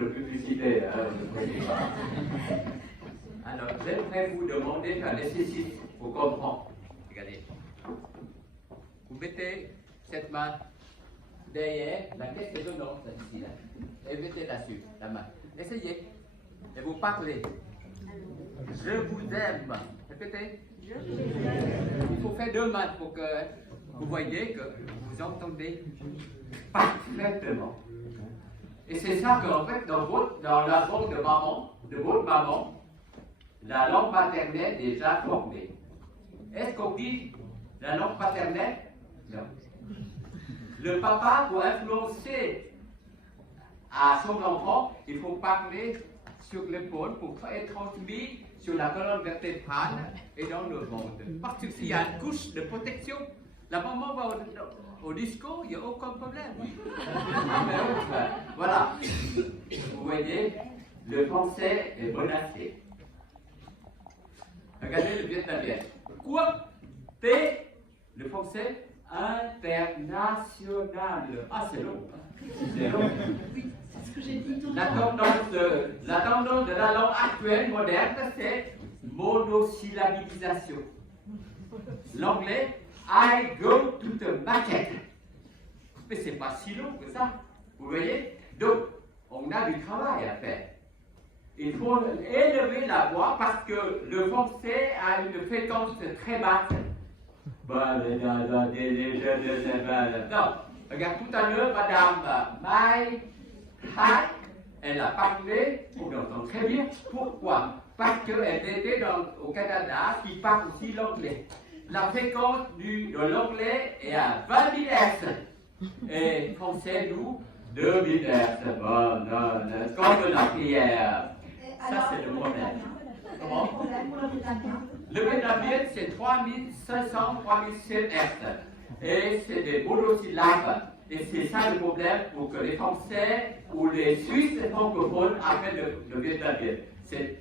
de publicité. Alors, j'aimerais vous demander, ça nécessite pour comprendre. Regardez. Vous mettez cette main derrière la caisse de l'ordre, ici, là. Et mettez là-dessus, la main. Essayez. Et vous parlez. Je vous aime. Répétez. Il faut faire 2 mains pour que vous voyez que vous entendez parfaitement. Et c'est ça qu'en fait, dans la langue de votre maman, la langue maternelle est déjà formée. Est-ce qu'on dit la langue paternelle? Non. Le papa, pour influencer à son enfant, il faut parler sur l'épaule pour être transmis sur la colonne vertébrale et dans le ventre. Parce qu'il y a une couche de protection. La maman va au disco, il n'y a aucun problème. Voilà. Vous voyez, le français est menacé. Regardez le vietnamien. Quoi? T, le français international. Ah, c'est long. C'est long. La tendance de la langue actuelle, moderne, c'est monosyllabisation. L'anglais, I go to the market. Mais c'est pas si long que ça. Vous voyez? Donc, on a du travail à faire. Il faut élever la voix parce que le français a une fréquence très basse. Non, regarde tout à l'heure, Madame Mai Hai, elle a parlé, on l'entend très bien. Pourquoi? Parce qu'elle était au Canada qui parle aussi l'anglais. La fréquence de l'anglais est à 20 000 Hz. Et français, nous, 2 000 Hz. Comme la prière. Ça, c'est le problème. Comment? Le vietnamien, c'est 3500, 3700 Hz. Et c'est des monosyllabes. Et c'est ça le problème pour que les Français ou les Suisses francophones apprennent le vietnamien. C'est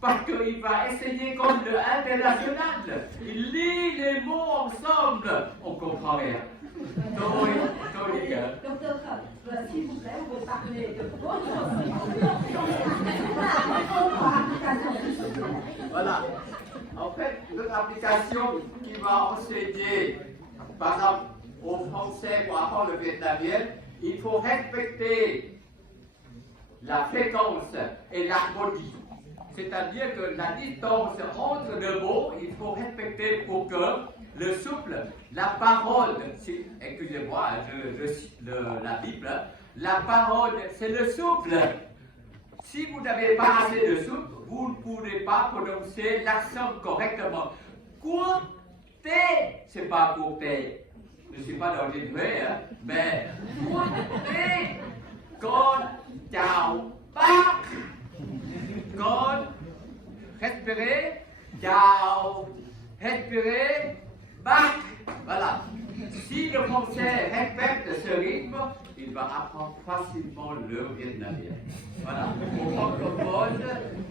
parce qu'il va essayer comme le international. Il lit les mots ensemble. On ne comprend rien. Docteur, s'il vous plaît, vous pouvez parler de votre Voilà. En fait, notre application qui va enseigner, par exemple, aux Français pour apprendre le vietnamien, il faut respecter la fréquence et l'harmonie. C'est-à-dire que la distance entre deux mots, il faut respecter pour que le souffle, la parole, excusez-moi, je cite la Bible, la parole, c'est le souffle. Si vous n'avez pas assez de souffle, vous ne pourrez pas prononcer l'accent correctement. Courter, c'est pas courter. Je ne suis pas dans les deux, hein, mais courter, con, ciao, pas. Con, respirer, ciao, respirer, bac. Voilà. Si le français respecte ce rythme, il va apprendre facilement le vietnamien. Voilà. Pour francophone,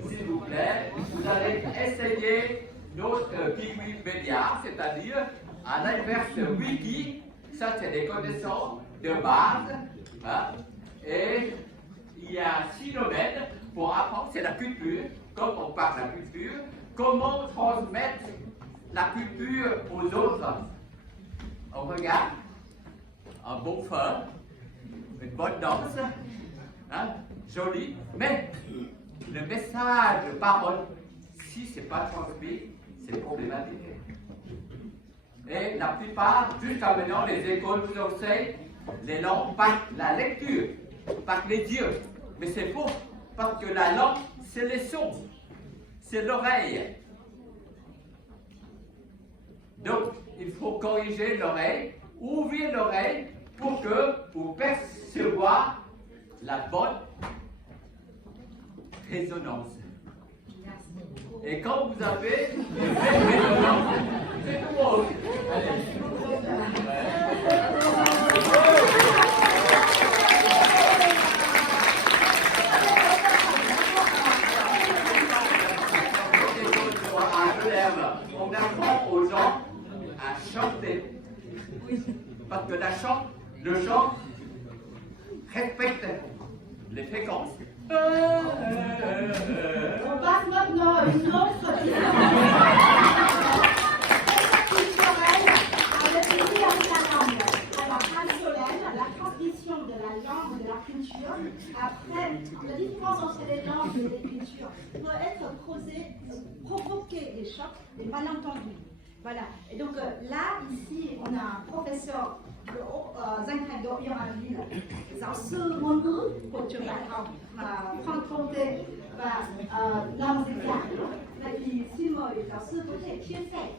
s'il vous plaît, vous allez essayer notre Wikimédia, c'est-à-dire à l'inverse de Wiki. Ça, c'est des connaissances de base. Hein, et il y a 6 domaines pour apprendre, c'est la culture, comme on parle de la culture, comment transmettre la culture aux autres. On regarde un bon feu, une bonne danse, hein, joli, mais le message de parole, si ce n'est pas transmis, c'est problématique. Et la plupart, jusqu'à maintenant, les écoles nous enseignent les langues par la lecture, par les yeux. Mais c'est faux, parce que la langue, c'est les sons, c'est l'oreille. Donc, il faut corriger l'oreille, ouvrir l'oreille pour que vous percevoir la bonne résonance. Et quand vous avez une vraie résonance, c'est tout bon. Allez. On apprend aux gens à chanter. Parce que le chant respecte les séquence. On passe maintenant à une autre culturelle avec la langue. Alors, Anne Solène, la transmission de la langue, de la culture, après, la différence entre les langues et les cultures doit être creusée, provoquer des chocs, des malentendus. Voilà. Et donc là, ici, on a un professeur danh hài đội yêu Hàn Việt, giáo sư ngôn ngữ của trường đại học Franck-Comté và làm dịch giả. Vậy thì xin mời giáo sư có thể chia sẻ